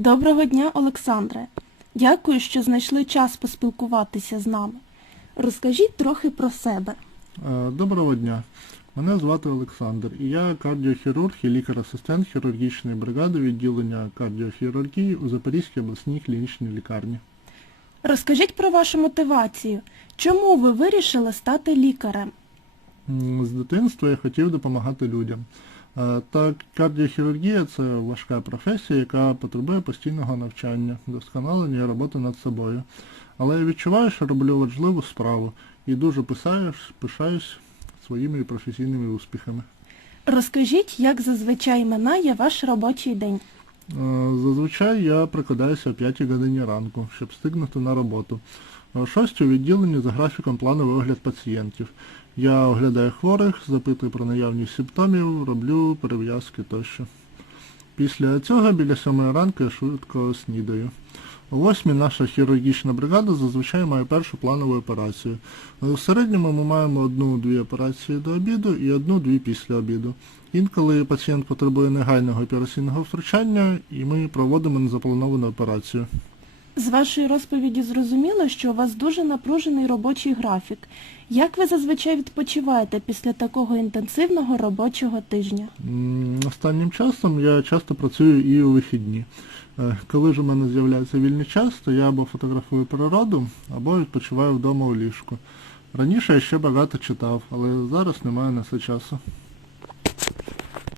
Доброго дня, Олександре. Дякую, що знайшли час поспілкуватися з нами. Розкажіть трохи про себе. Е, Доброго дня. Мене звати Олександр, і я кардіохірург і лікар-асистент хірургічної бригади відділення кардіохірургії у Запорізькій обласній клінічній лікарні. Розкажіть про вашу мотивацію. Чому ви вирішили стати лікарем? З дитинства я хотів допомагати людям. Е, Так, кардіохірургія це важка професія, яка потребує постійного навчання, досконалення роботи над собою. Але я відчуваю, що роблю важливу справу і дуже писаюсь, пишаюсь своїми професійними успіхами. Розкажіть, як зазвичай минає ваш робочий день. Е, Зазвичай я прокидаюся о 5 годині ранку, щоб встигнути на роботу. О 6 у відділенні за графіком плановий огляд пацієнтів. Я оглядаю хворих, запитую про наявність симптомів, роблю перев'язки тощо. Після цього біля 7 ранку я швидко снідаю. О 8 наша хірургічна бригада зазвичай має першу планову операцію. В середньому ми маємо одну-дві операції до обіду і одну-дві після обіду. Інколи пацієнт потребує негайного операційного втручання, і ми проводимо незаплановану операцію. З вашої розповіді зрозуміло, що у вас дуже напружений робочий графік. Як ви зазвичай відпочиваєте після такого інтенсивного робочого тижня? Останнім часом я часто працюю і у вихідні. Е, Коли ж у мене з'являється вільний час, то я або фотографую природу, або відпочиваю вдома у ліжку. Раніше я ще багато читав, але зараз немає на це часу.